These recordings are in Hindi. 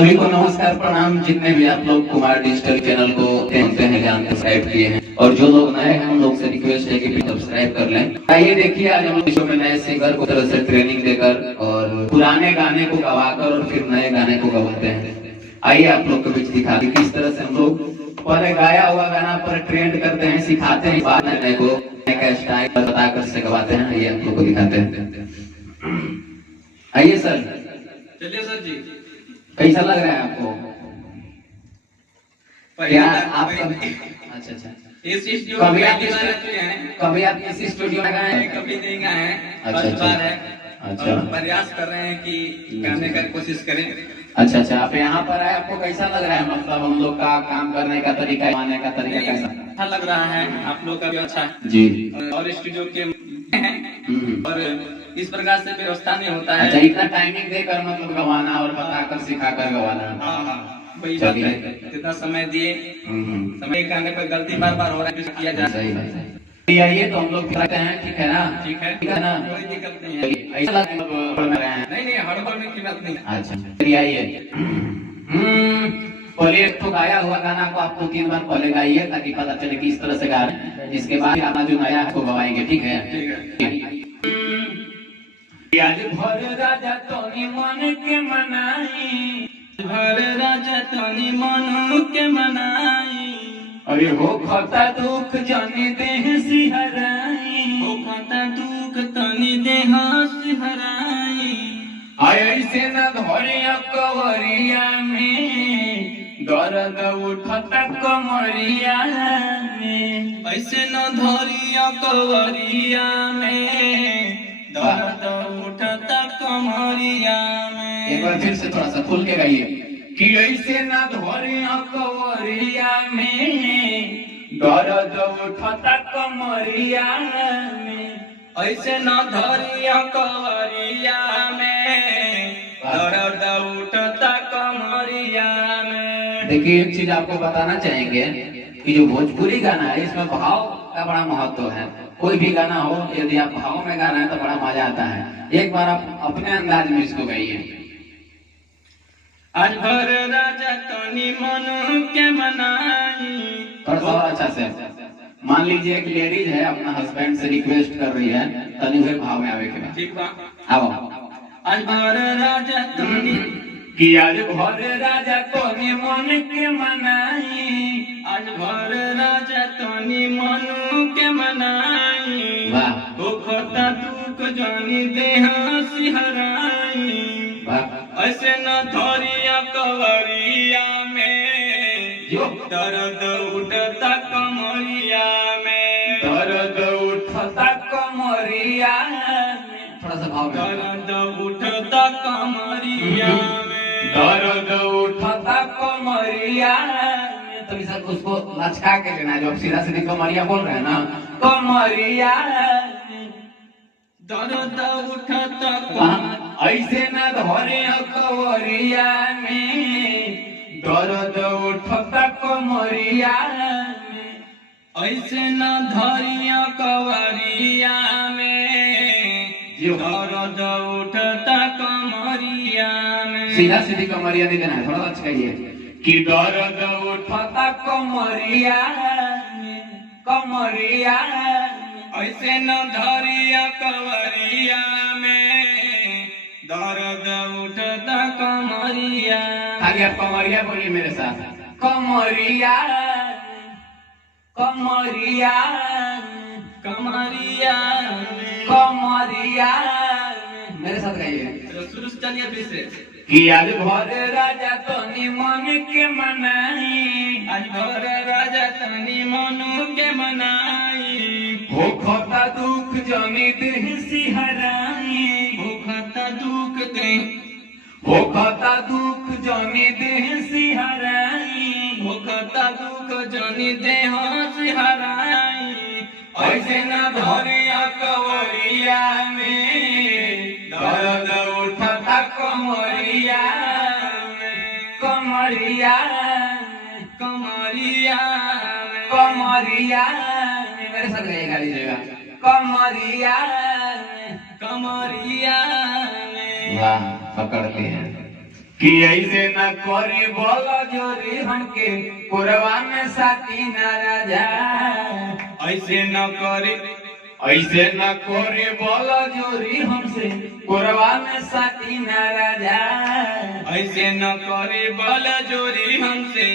सभी को नमस्कार प्रणाम। जितने भी आप लोग कुमार डिजिटल चैनल को जानते हैं, सब्सक्राइब किए हैं, और जो लोग नए हैं उन लोग से रिक्वेस्ट है कि सब्सक्राइब कर लें। आइए देखिए, आज हम लोग में नए सिंगर को तरह से ट्रेनिंग देकर और पुराने गाने को गवाकर और फिर नए गाने को गवाते हैं। आइए आप लोग को बीच दिखा दी किस तरह से हम लोग पहले गाया हुआ गाना पर ट्रेंड करते हैं, सिखाते हैं, बाद नए को नए स्टाइल बताकर से गवाते हैं। आइए आप लोग को दिखाते हैं। आइए सर, चलिए सर जी, कैसा लग रहा है आपको? क्या आप अच्छा कभी आप किसी स्टूडियो में गाए? कभी नहीं गाए हैं, अच्छा है। अच्छा, प्रयास कर रहे हैं कि गाने का कोशिश करें। अच्छा, आप यहाँ पर आए, आपको कैसा लग रहा है? मतलब हम लोग का काम करने का तरीका, गाने का तरीका कैसा? अच्छा लग रहा है, आप लोग का भी अच्छा है जी। और स्टूडियो के और इस प्रकार से व्यवस्था नहीं होता है। अच्छा, इतना टाइमिंग देकर मतलब गवाना और बताकर सिखाकर गवाना। हाँ, वही बात है। जितना समय दिए, समय गाने पर गलती बार बार हो रहा है, किया जा रहा है। आइए तो हम लोग करते हैं, ठीक है ना? ठीक है ना, कोई दिक्कत नहीं है। ऐसा नहीं, हड़बड़ में की बात नहीं। अच्छा, चलिए आइए। पहले एक तो गाया हुआ गाना को आप 2-3 बार पहले गाइए ताकि पता चले कि इस तरह से गा रहे हैं। इसके बाद अपना जो नया है वो गवाएंगे, ठीक है? आज भर राजा तोनी मन के मनाई, भर राजा तोनी मन के मनाई, अरे हो खता दुख जानी देह सिहराई, हो खता दुख तनी देह सिहराई। ऐसे न धरिया कवरिया में, दर्द उठता कमरिया में, ऐसे न धरिया कवरिया में, दर्द उठता कमरिया में। एक बार फिर से थोड़ा सा खुल के गाइए कि ऐसे न धरिया कवरिया में, दर्द उठता कमरिया में, ऐसे न धरिया कवरिया में, दर्द उठता कमरिया में। देखिए, एक चीज आपको बताना चाहेंगे कि जो भोजपुरी गाना है इसमें भाव का बड़ा महत्व है। कोई भी गाना हो, यदि आप भाव में गा रहे हैं तो बड़ा मजा आता है। एक बार आप अपने अंदाज में इसको गाइए। आज भर राजा तनी मन के मनाई। थोड़ा सा अच्छा से मान लीजिए एक लेडीज है, अपना हस्बैंड से रिक्वेस्ट कर रही है, तनी फिर भाव में आवे के बाद। ठीक बा, आओ। आज भर राजा तनी कि आज भर राजा तनी मन के मनाई, आज भर राजा तनी मन के मनाई। वाह, हो खता दुख जानी देह सिहराई, ऐसे न धरिया कवरिया में, दर्द उठता कमरिया में, दर्द उठता कमरिया में, थोड़ा सा भाव में, दर्द उठता कमरिया में, दर्द उठता कमरिया में। तो सर उसको लचका के लेना है, जो सीधा सीधी कमरिया बोल रहे हैं ना, कमरिया दर्द उठता ऐसे न धरे कवरिया में, दर्द उठता कमरिया में, ऐसे न धरिया कवरिया में, दर्द उठता कमरिया में। सीधा सीधी कमरिया नहीं देना है, थोड़ा लचकाइए कि दर्द उठता कमरिया में, कमरिया ऐसे न धरिया कवरिया में, दर्द उठता कमरिया। आगे आप कमरिया बोलिए मेरे साथ, कमरिया कमरिया कमरिया कमरिया, मेरे साथ गाइए। तो शुरू से चलिए फिर से कि आज भर राजा तनी मन के मनाई, आज भर राजा तनी मन के मनाई। हो खता दुख जनी देह सिहराई, हो खता दुख दे, हो खता दुख जनी देह सिहराई, हो खता दुख जनी देह सिहराई। ऐसे न धरिया कवरिया में, दर्द उठता कमरिया में, कमरिया कमरिया कमरिया, मेरे साथ गाइएगा, लीजिएगा, कमरिया कमरिया वाह, पकड़ लिए हैं। कि ऐसे न करी बोला जोरी हमके पुरवा में साथी न राजा, ऐसे न करे बोला जोरी हमसे पुरवा में साथी न राजा, ऐसे न करे बल जोरी हमसे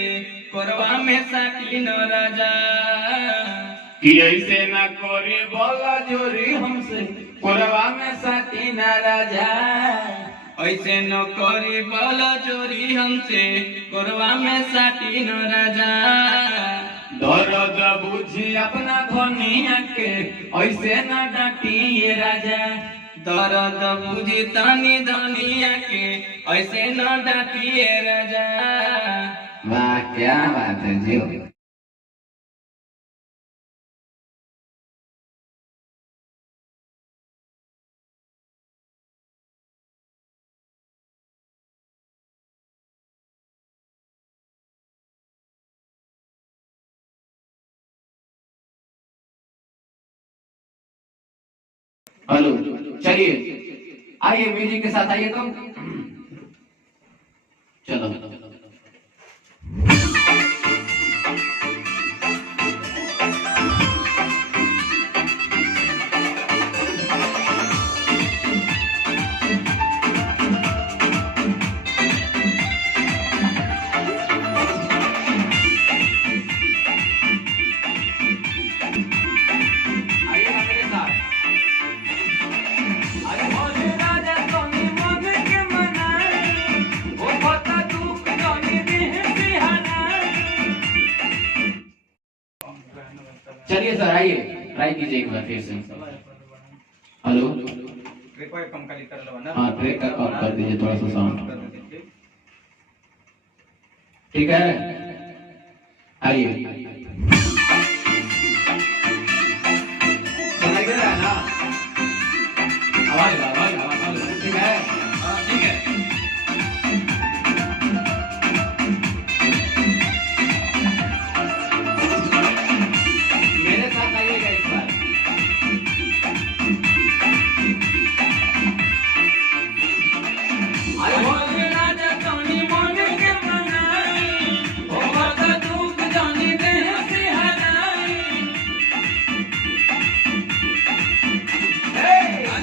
कोरवा में साटी न राजा, कि ऐसे न करी बोला जोरी हमसे पुरवा में साथी न राजा, ऐसे न करे बल जोरी हमसे कोरवा में साटी न राजा, दर्द बुझी अपना धनिया के ऐसे न डांटिए राजा, दर्द बुझी तनी धनिया के ऐसे न डांटिए राजा। वाह क्या बात है जी। हेलो चलिए आइए म्यूजिक के साथ आइए तो चलो चलिए सर आइए ट्राई कीजिए एक बार फिर से। हेलो कम खाली कर लो ना। हाँ ट्रैक का कम कर दीजिए थोड़ा सा साउंड। ठीक है आइए सुनाई दे रहा है ना? आवाज ठीक है ठीक है। मेरे साथ आइएगा इस बार। अरे बोल राजा तोनी मन के मनाई, ओ बात दुख जानी देह से हराई।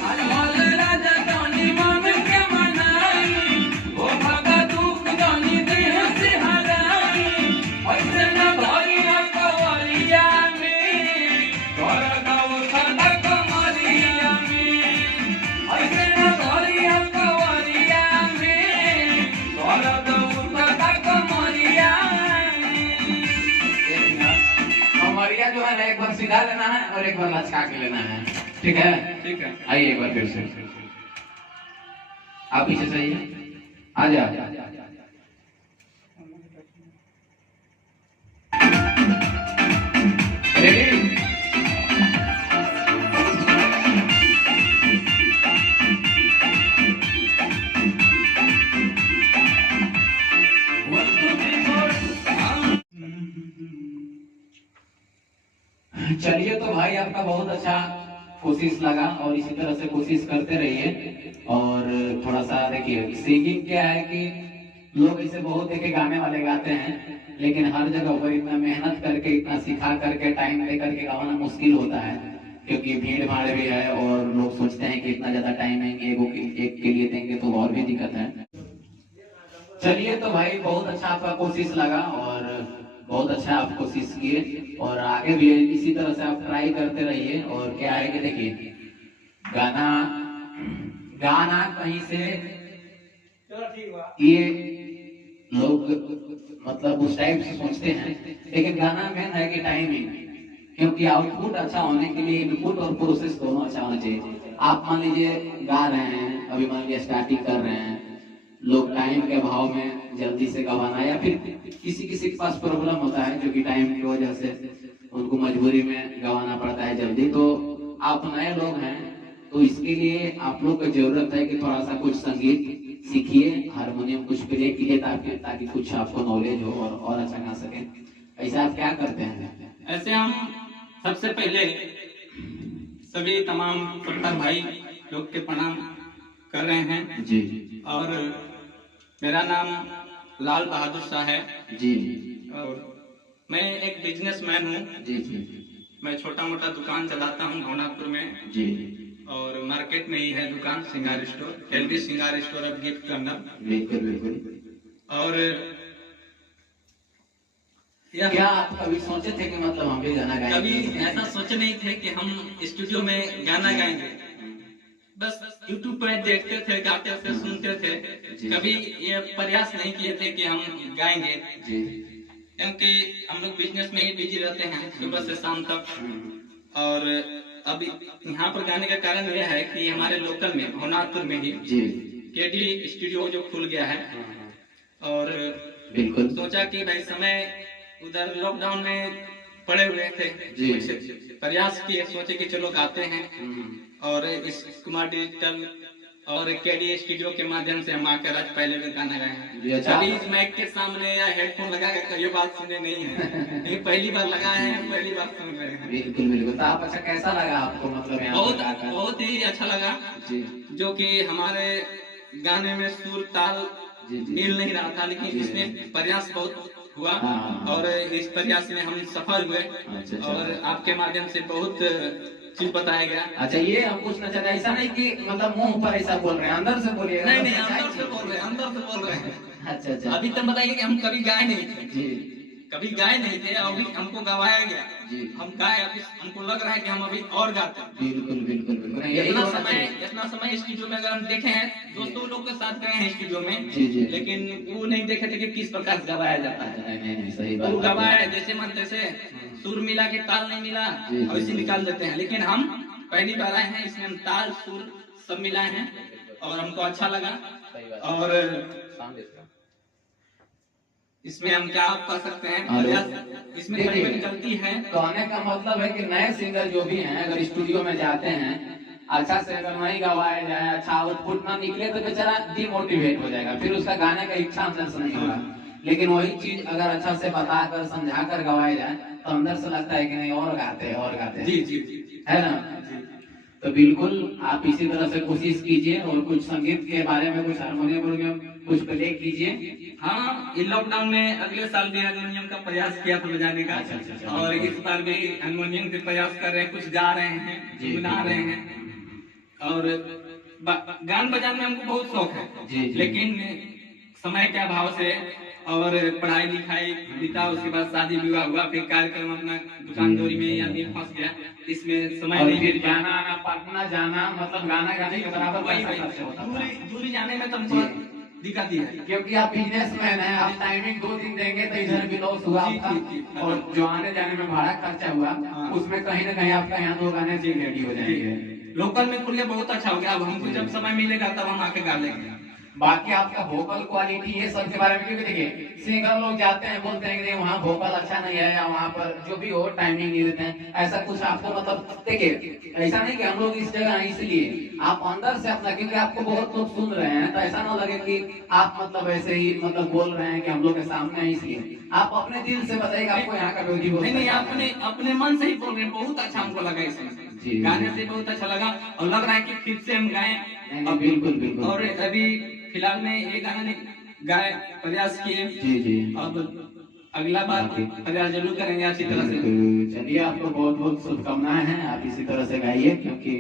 अरे बोल राजा तोनी मन के मनाई, ओ बात दुख जानी देह से हराई। ऐसे न धरिया कवरिया में, तोर गाँव खड़ा कमरिया में। ऐसे न धरिया कवरिया में, तोर गाँव खड़ा कमरिया में। कमरिया जो है ना एक बार सीधा लेना है और एक बार लचका के लेना है। ठीक है ठीक है। आइए एक बार फिर से। आप पीछे से आइए आ जा। रेडी चलिए तो भाई आपका बहुत अच्छा कोशिश लगा और इसी तरह से कोशिश करते रहिए। और थोड़ा सा देखिए सिंगिंग क्या है कि लोग ऐसे बहुत देखे गाने वाले गाते हैं, लेकिन हर जगह पर इतना मेहनत करके इतना सिखा करके टाइम दे करके गाना मुश्किल होता है, क्योंकि भीड़ भाड़ भी है और लोग सोचते हैं कि इतना ज्यादा टाइम एक के लिए देंगे तो और भी दिक्कत है। चलिए तो भाई बहुत अच्छा आपका कोशिश लगा और बहुत अच्छा आप कोशिश किए और आगे भी इसी तरह से आप ट्राई करते रहिए। और क्या है कि देखिए गाना कहीं से ये लोग मतलब उस टाइप से सोचते हैं, लेकिन गाना मेन है कि टाइमिंग, क्योंकि आउटपुट अच्छा होने के लिए इनपुट और प्रोसेस दोनों अच्छा होना चाहिए। आप मान लीजिए गा रहे हैं, अभी मान लीजिए स्टार्टिंग कर रहे हैं, लोग टाइम के अभाव में जल्दी से गवाना या फिर किसी के पास प्रॉब्लम होता है जो कि टाइम की वजह से उनको मजबूरी में गवाना पड़ता है जल्दी। तो आप नए लोग हैं तो इसके लिए आप लोग को जरूरत है कि थोड़ा सा कुछ संगीत सीखिए, हारमोनियम कुछ प्ले कीजिए ताकि कुछ आपको नॉलेज हो और अच्छा गा सके। ऐसा आप क्या करते हैं? ऐसे हम सबसे पहले सभी तमाम पत्रकार भाई लोग के प्रणाम कर रहे हैं जी और मेरा नाम लाल बहादुर शाह है जी और मैं एक बिजनेसमैन हूँ। जी जी मैं छोटा मोटा दुकान चलाता हूँ भवनाथपुर में जी और मार्केट में ही है दुकान, श्रृंगार स्टोर, एलडी श्रृंगार स्टोर ऑफ गिफ्ट कर्नल। बिल्कुल बिल्कुल। और यह क्या आप कभी सोचे थे कि मतलब हम भी गाना गाएंगे? कभी ऐसा सोचे नहीं थे कि हम स्टूडियो में गाना गाएंगे। बस यूट्यूब पर देखते थे, गाते थे, सुनते थे। कभी ये प्रयास नहीं किए थे कि हम गाएंगे, जी क्योंकि हम लोग बिजनेस में ही बिजी रहते हैं सुबह से शाम तक। और अभी यहाँ पर गाने का कारण यह है कि हमारे लोकल में भवनाथपुर में ही जी केडी स्टूडियो जो खुल गया है और बिल्कुल सोचा कि भाई समय उधर लॉकडाउन में पड़े हुए थे, जी। कुछ प्रयास किए, सोचे कि चलो गाते हैं और इस कुमार डिजिटल और केडी स्टूडियो के माध्यम से हम आकर आज पहले भी गाना गाए जी, हैं। अच्छा। कभी इस माइक के सामने या हेडफोन लगा कर ये बात सुने नहीं है, ये पहली बार लगा है, पहली बार सुन रहे हैं। बिल्कुल बिल्कुल। तो आप अच्छा कैसा लगा आपको मतलब यहाँ बहुत पर गाकर? बहुत ही अच्छा लगा, जी जो कि हमारे गाने में सुर ताल जी जी मिल नहीं रहा था, लेकिन जी। इसमें प्रयास बहुत हुआ हाँ। और इस प्रयास में हम सफल हुए अच्छा। और आपके माध्यम से बहुत चीज बताया गया। अच्छा, ये हम पूछना चाहते हैं, ऐसा नहीं कि मतलब मुंह पर ऐसा बोल रहे हैं, अंदर से बोलिएगा। नहीं नहीं, अंदर से बोल रहे हैं, अंदर से बोल रहे हैं। अच्छा अच्छा अभी तक बताइए कि हम कभी गाए नहीं थे, जी कभी गाए नहीं थे, अभी हमको गवाया गया, जी हम गाए। अभी हमको लग रहा है कि हम अभी और गाते हैं। बिल्कुल बिल्कुल बिल्कुल। नहीं, यही इतना होना समय चाहिए। इतना समय स्टूडियो में अगर हम देखे हैं, दोस्तों लोग के साथ गए हैं स्टूडियो में, जी जी। लेकिन वो नहीं देखे थे कि किस प्रकार से गवाया जाता है। नहीं नहीं नहीं, सही वो बात। गवाया जैसे मन तैसे, सुर मिला के ताल नहीं मिला जी, और इसे जी। निकाल देते हैं। लेकिन हम पहली बार आए हैं, इसमें हम ताल सुर सब मिलाए हैं और हमको अच्छा लगा। सही बात। और इसमें हम क्या कर सकते हैं, हेलो। इसमें देखिए, बड़ी बड़ी गलती है। कहने का मतलब है कि नए सिंगर जो भी हैं, अगर स्टूडियो में जाते हैं, अच्छा से अगर नहीं गवाया जाए, अच्छा आउटपुट ना निकले तो बेचारा डिमोटिवेट हो जाएगा, फिर उसका गाने का इच्छा अंदर से नहीं होगा। लेकिन वही चीज अगर अच्छा से बताकर समझाकर गवाया जाए तो अंदर से लगता है कि नहीं और गाते हैं, और गाते हैं। जी जी जी, है ना? तो बिल्कुल आप इसी तरह से कोशिश कीजिए और कुछ संगीत के बारे में, कुछ हारमोनियम कुछ प्ले कीजिए। हाँ, इस लॉकडाउन में अगले साल भी हारमोनियम का प्रयास किया था बजाने का, अच्छा। और इस बार भी हारमोनियम के प्रयास कर रहे हैं, कुछ गा रहे हैं, जी, गुनगुना जी। रहे हैं। और गान बजाने में हमको बहुत शौक है, जी, जी। लेकिन समय के अभाव से और पढ़ाई लिखाई बीता, उसके बाद शादी विवाह हुआ, फिर कार्यक्रम अपना दुकानदारी में आदमी फंस गया, इसमें समय और नहीं फिर मिल पाया। गाना आना, पटना जाना, मतलब गाना गाने के बराबर वही पैसा खर्च होता था। दूरी जाने में तो जी। थोड़ा दिक्कत ही है। क्योंकि आप बिजनेसमैन हैं, आप टाइमिंग 2 दिन देंगे तो इधर भी लॉस हुआ जी, आपका, जी, जी। और जो आने जाने में भाड़ा खर्चा हुआ, हाँ। उसमें कहीं ना कहीं आपका यहाँ 2 गाने जी रेडी हो जाएंगे। लोकल में खुल के बहुत अच्छा हो गया। अब हमको जब समय मिलेगा तब हम आके गा लेंगे। बाकी आपका वोकल क्वालिटी, ये सब के बारे में, क्योंकि देखिए सिंगर लोग जाते हैं बोलते हैं कि वहाँ वोकल अच्छा नहीं है, या वहाँ पर जो भी हो टाइमिंग नहीं देते हैं, ऐसा कुछ आपको मतलब देखिए, ऐसा नहीं कि हम लोग इस जगह हैं इसलिए, आप अंदर से अपना, क्योंकि आपको बहुत लोग सुन रहे हैं, तो ऐसा ना लगे कि आप मतलब ऐसे ही मतलब बोल रहे हैं कि हम लोग के सामने है, इसलिए आप अपने दिल से बताइए आपको यहाँ का ब्यूटी नहीं नहीं, अपने मन से ही बोल रहे हैं। बहुत अच्छा हमको लगा इसमें, जी। गाने से बहुत अच्छा लगा और लग रहा है कि फिर से हम गाएं। नहीं, बिल्कुल बिल्कुल। और अभी फिलहाल में ये गाना नहीं गाए, प्रयास किए। जी जी। अब अगला बार प्रयास जरूर करेंगे अच्छी तरह से। चलिए, आपको बहुत बहुत शुभकामनाएं हैं, आप इसी तरह से गाइए, क्योंकि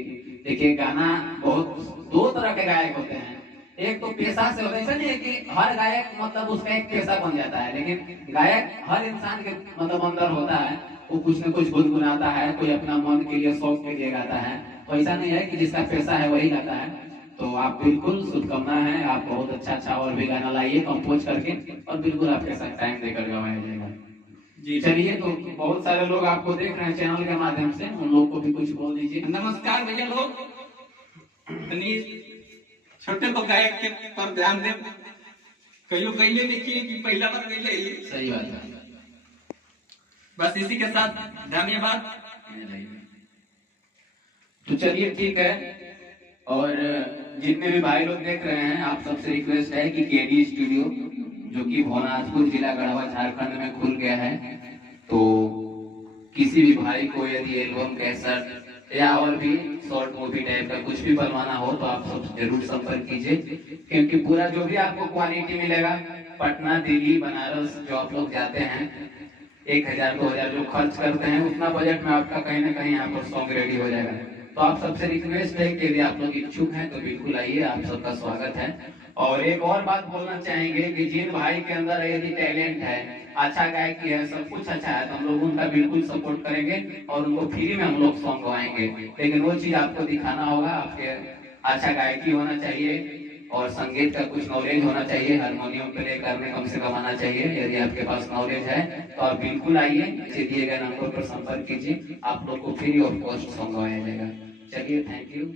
देखिए गाना बहुत 2 तरह के गायक होते हैं। एक तो पेशा से होता है, ऐसा नहीं है कि हर गायक मतलब उसका एक पेशा बन जाता है, लेकिन गायक हर इंसान के मतलब अंदर होता है, वो कुछ न कुछ गुनगुनाता है, कोई अपना मन के लिए, शौक के लिए गाता है। तो ऐसा नहीं है कि जिसका पेशा है वही गाता है। तो आप बिल्कुल शुभकामनाएं हैं, आप बहुत अच्छा और भी गाना लाइए कंपोज करके, और बिल्कुल आपके साथ टाइम देकर गवाया जाएगा। जी चलिए, तो बहुत सारे लोग आपको देख रहे हैं चैनल के माध्यम से, उन लोग को भी कुछ बोल दीजिए। नमस्कार भैया लोग, छोटे को गायक के पर ध्यान दे, कहियो गईले लिखिए कि पहला बार गईले ही। सही बात है। बस इसी के साथ धन्यवाद। तो चलिए, ठीक है, और जितने भी भाई लोग देख रहे हैं, आप सबसे रिक्वेस्ट है कि केडी स्टूडियो, जो कि भवनाथपुर जिला गढ़वा झारखंड में खुल गया है, तो किसी भी भाई को यदि एल्बम, कैसेट या और भी शॉर्ट मूवी टाइप का कुछ भी बनवाना हो तो आप सब जरूर संपर्क कीजिए, क्योंकि पूरा जो भी आपको क्वालिटी मिलेगा, पटना, दिल्ली, बनारस जो आप लोग जाते हैं 1000-2000 जो खर्च करते हैं, उतना बजट में आपका कहीं ना कहीं यहाँ पर सॉन्ग रेडी हो जाएगा। तो आप सबसे रिक्वेस्ट है कि यदि आप लोग इच्छुक हैं तो बिल्कुल आइए, आप सबका स्वागत है। और एक और बात बोलना चाहेंगे कि जिन भाई के अंदर यदि टैलेंट है, अच्छा गायकी है, सब कुछ अच्छा है, तो हम लोग उनका बिल्कुल सपोर्ट करेंगे और उनको फ्री में हम लोग सॉन्ग गवाएंगे। लेकिन वो चीज आपको दिखाना होगा, आपके अच्छा गायकी होना चाहिए और संगीत का कुछ नॉलेज होना चाहिए, हारमोनियम प्ले करने कम से कम आना चाहिए। यदि आपके पास नॉलेज है तो आप बिल्कुल आइए, नीचे दिए गए नंबर पर संपर्क कीजिए, आप लोग को फ्री ऑफ कॉस्ट सॉन्ग गवाया जाएगा। चलिए, थैंक यू।